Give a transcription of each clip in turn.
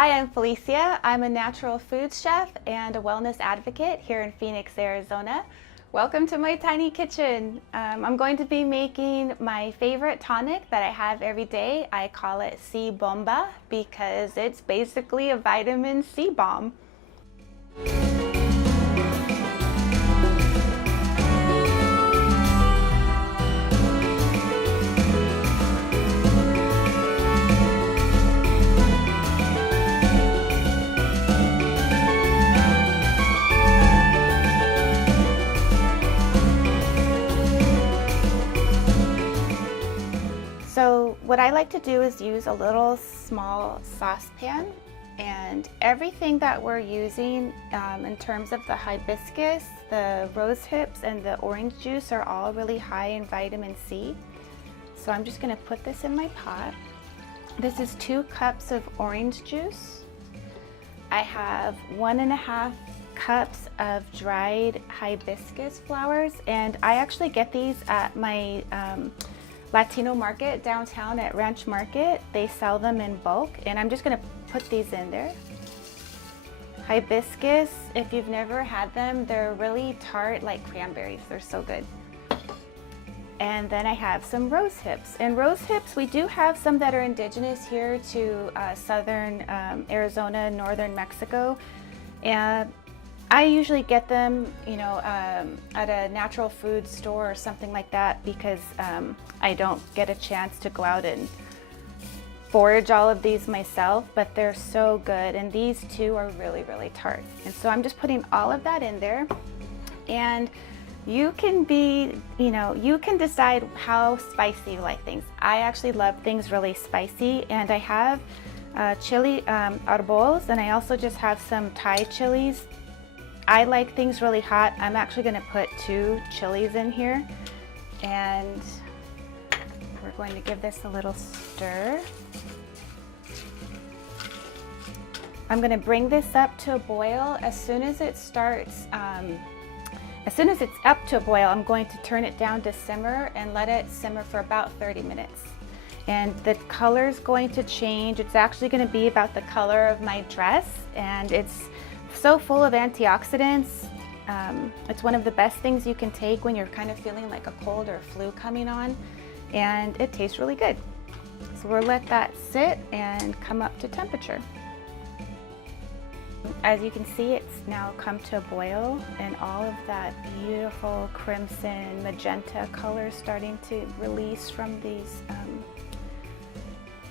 Hi, I'm Felicia. I'm a natural foods chef and a wellness advocate here in Phoenix, Arizona. Welcome to my tiny kitchen. I'm going to be making my favorite tonic that I have every day. I call it C-BOMBA because it's basically a vitamin C bomb. So what I like to do is use a little small saucepan, and everything that we're using in terms of the hibiscus, the rose hips, and the orange juice are all really high in vitamin C. So I'm just going to put this in my pot. This is 2 cups of orange juice. I have 1.5 cups of dried hibiscus flowers, and I actually get these at my Latino market downtown at Ranch Market. They sell them in bulk, and I'm just going to put these in there. Hibiscus, if you've never had them, they're really tart like cranberries. They're so good. And then I have some rose hips. And rose hips, we do have some that are indigenous here to southern Arizona, northern Mexico. And I usually get them, at a natural food store or something like that because I don't get a chance to go out and forage all of these myself, but they're so good. And these two are really, really tart. And so I'm just putting all of that in there. And you can you can decide how spicy you like things. I actually love things really spicy, and I have chili arbols, and I also just have some Thai chilies. I like things really hot. I'm actually going to put 2 chilies in here, and we're going to give this a little stir. I'm going to bring this up to a boil. As soon as it starts, as soon as it's up to a boil, I'm going to turn it down to simmer and let it simmer for about 30 minutes. And the color is going to change. It's actually going to be about the color of my dress, and it's so full of antioxidants. It's one of the best things you can take when you're kind of feeling like a cold or flu coming on, and it tastes really good. So we'll let that sit and come up to temperature. As you can see, it's now come to a boil, and all of that beautiful crimson magenta color is starting to release from these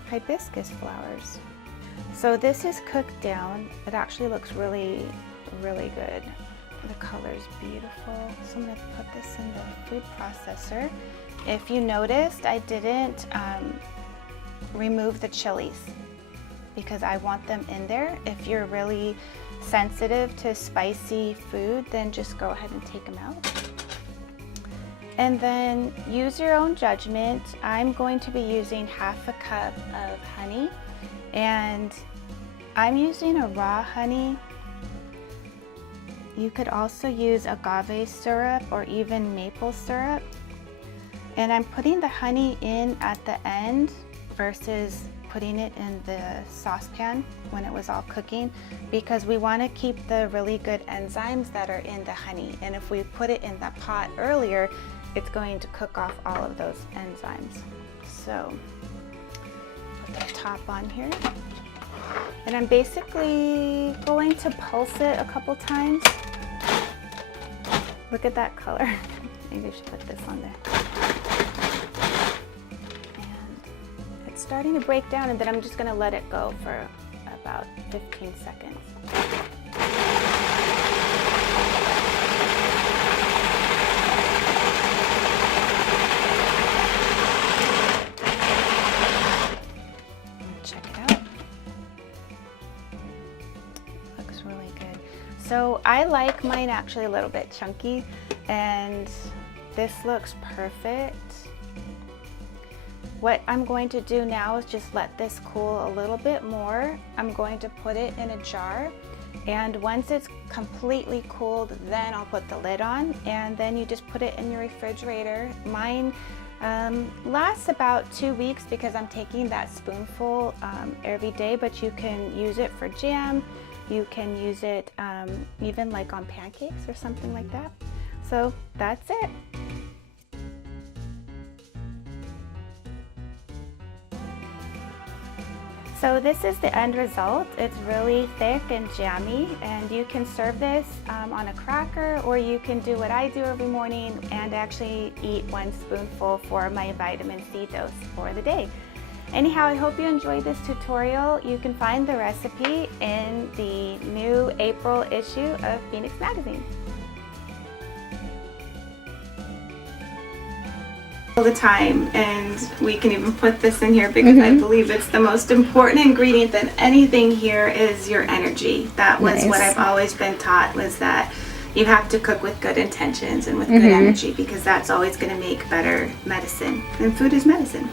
hibiscus flowers. So this is cooked down. It actually looks really, really good. The color is beautiful. So I'm going to put this in the food processor. If you noticed, I didn't remove the chilies because I want them in there. If you're really sensitive to spicy food, then just go ahead and take them out. And then use your own judgment. I'm going to be using 1/2 cup of honey. And I'm using a raw honey. You could also use agave syrup or even maple syrup. And I'm putting the honey in at the end versus putting it in the saucepan when it was all cooking, because we want to keep the really good enzymes that are in the honey. And if we put it in the pot earlier, it's going to cook off all of those enzymes. So the top on here, and I'm basically going to pulse it a couple times. Look at that color. Maybe I should put this on there. And it's starting to break down, and then I'm just going to let it go for about 15 seconds. So I like mine actually a little bit chunky, and this looks perfect. What I'm going to do now is just let this cool a little bit more. I'm going to put it in a jar, and once it's completely cooled, then I'll put the lid on, and then you just put it in your refrigerator. Mine Lasts about 2 weeks because I'm taking that spoonful every day, but you can use it for jam. You can use it even like on pancakes or something like that. So that's it. So this is the end result. It's really thick and jammy, and you can serve this on a cracker, or you can do what I do every morning and actually eat 1 spoonful for my vitamin C dose for the day. Anyhow, I hope you enjoyed this tutorial. You can find the recipe in the new April issue of Phoenix Magazine. All the time, and we can even put this in here because I believe it's the most important ingredient than anything here is your energy. That was what I've always been taught, was that you have to cook with good intentions and with good energy, because that's always going to make better medicine, and food is medicine.